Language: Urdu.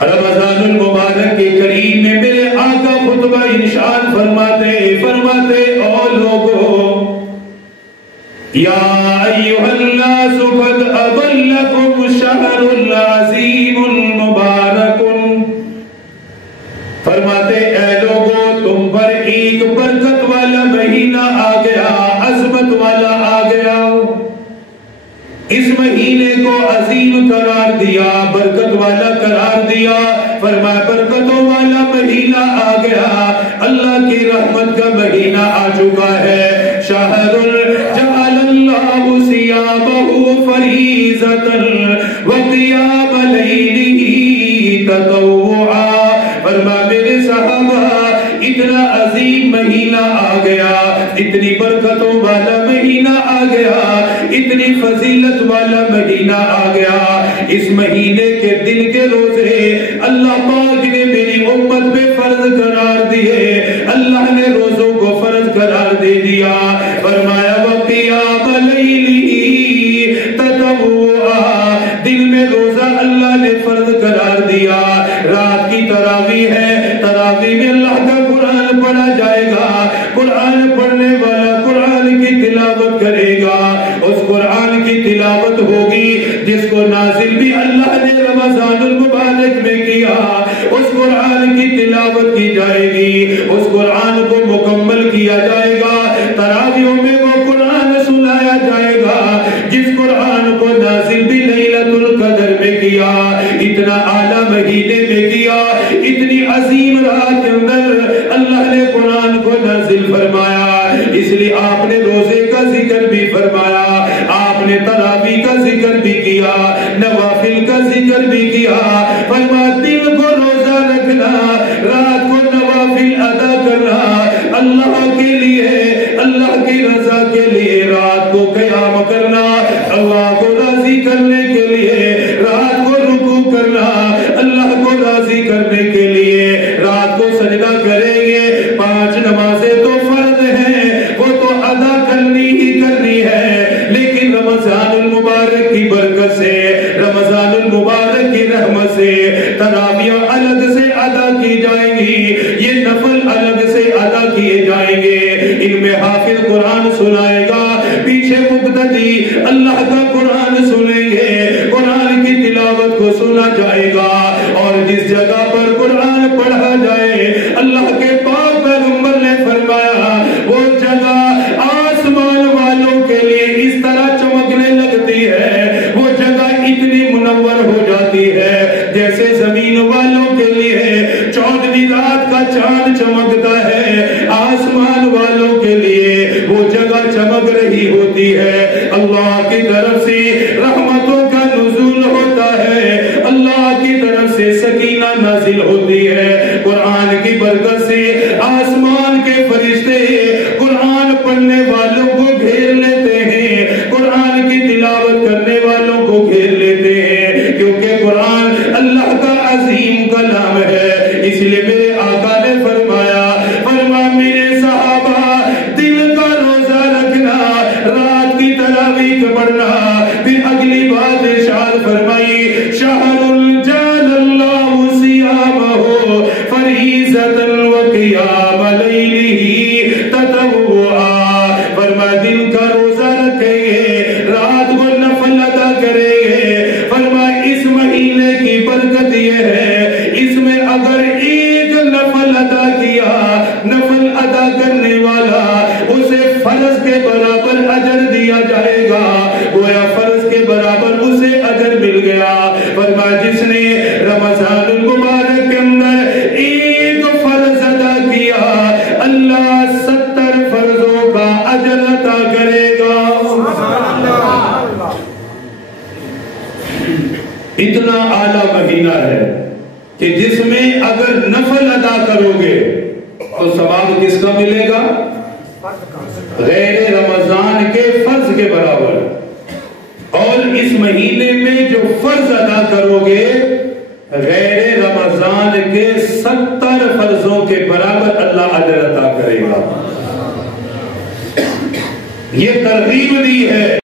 رمضان المبارک کے قریب میں میرے آقا خطبہ ارشاد فرماتے او لوگو یا ایھا الناس قد اضلکم الشہر العظیم المبارک، فرماتے اے لوگو تم پر ایک برکت والا مہینہ آ گیا، عظمت والا آ گیا، اس مہینے کو عظیم قرار دیا، برکت والا قرار دیا، فرمایا برکتوں والا مہینہ آ گیا، اللہ کی رحمت کا مہینہ آ چکا ہے۔ شہر جعل اللہ صیامہ فریضۃ وقیام لیلہ تطوعا، فرمایا میرے صحابہ اتنا عظیم مہینہ آ گیا، اتنی برکتوں والا مہینہ آ گیا، اتنی فضیلت والا مہینہ آ گیا، اس مہینے کے دن کے روزے اللہ پاک نے میری امت پہ فرض قرار دیے، اللہ نے روزوں کو فرض قرار دے دیا، فرمایا وقیام لیلہ تطوعا، دن میں روزہ اللہ نے فرض قرار دیا، رات کی تراویح ہے، تراویح میں اللہ کا قرآن پڑھا جائے گا، قرآن پڑھنے والا قرآن کی تلاوت کرے گا، اس قرآن کی تلاوت ہوگی جس کو نازل بھی اللہ نے رمضان المبارک میں کیا، اس قرآن کی تلاوت کی جائے گی، اس قرآن کو مکمل کیا جائے گا، تراویحوں میں وہ قرآن سنایا جائے گا جس قرآن کو نازل بھی لیلۃ القدر میں کیا، اتنا اعلیٰ مہینے میں کیا، اتنی عظیم رات کے اندر اللہ نے قرآن کو نازل فرمایا، اس لیے آپ نے روزے کا ذکر بھی فرمایا، آپ نے تراویح کا ذکر بھی کیا، نوافل کا ذکر بھی کیا، فرمایا دن کو روزہ رکھنا، رات کو نوافل ادا کرنا، اللہ کے لیے، اللہ کی رضا کے لیے، رات کو قیام کرنا، اللہ کو راضی کرنے کے لیے، رات کو رکوع کرنا، اللہ کو راضی کرنے کے لیے، رات کو سجدہ کریں گے، 5 نمازیں تو فرض ہیں وہ تو ادا کرنی ہی کرنی ہے، لیکن رمضان المبارک کی برکت سے، رمضان المبارک کی رحمت سے تراویح الگ سے ادا کی جائیں گی، یہ نفل الگ سے ادا کیے جائیں گے، ان میں حافظ قرآن سنائے گا، پیچھے مقتدی اللہ کا قرآن سنیں گے، قرآن کی تلاوت کو سنا جائے گا، اور جس جگہ پر قرآن پڑھا جائے اللہ کے پاک پیغمبر نے فرمایا وہ جگہ آسمان والوں کے لیے اس طرح چمکنے لگتی ہے، وہ جگہ اتنی منور ہو جاتی ہے جیسے زمین والوں کے لیے 14ویں رات کا چاند چمکتا ہے، آسمان والوں کے لیے وہ جگہ چمک رہی ہوتی ہے، اللہ کی طرف سے رحمتوں کا نزول ہوتا ہے، اللہ کی طرف سے سکینہ نازل ہوتی ہے، قرآن کی برکت سے آسمان کے فرشتے قرآن پڑھنے والوں کو گھیر لیتے ہیں، قرآن کی تلاوت کرنے والوں کو گھیر لیتے ہیں، کیونکہ قرآن اللہ کا عظیم کلام ہے، اس لیے میرے آقا نے فرمایا میرے صحابہ دل کا روزہ رکھنا، رات کی تراویح پڑھنا، پھر اگلی بات ارشاد فرمائی شہر جعل اللہ صیامہ فریضۃ وقیام لیلہ تطوعا، فرمایا دن کا روزہ رکھیں گے، رات کو نفل ادا کریں گے، فرمایا اس مہینے کی برکت یہ ہے اس میں اگر ایک نفل ادا کیا، نفل ادا کرنے والا اسے فرض کے برابر اجر دیا جائے گا، گویا فرض کے برابر اسے اجر مل گیا، فرمایا جس نے رمضان المبارک کے اندر ایک فرض ادا کیا اللہ 70 فرضوں کا اجر عطا کرے گا، اتنا اعلیٰ مہینہ ہے کہ جس میں اگر نفل ادا کرو گے تو ثواب کس کا ملے گا؟ غیر رمضان کے فرض کے برابر، اور اس مہینے میں جو فرض ادا کرو گے غیر رمضان کے 70 فرضوں کے برابر اللہ اجر عطا کرے گا، یہ ترغیب دی ہے۔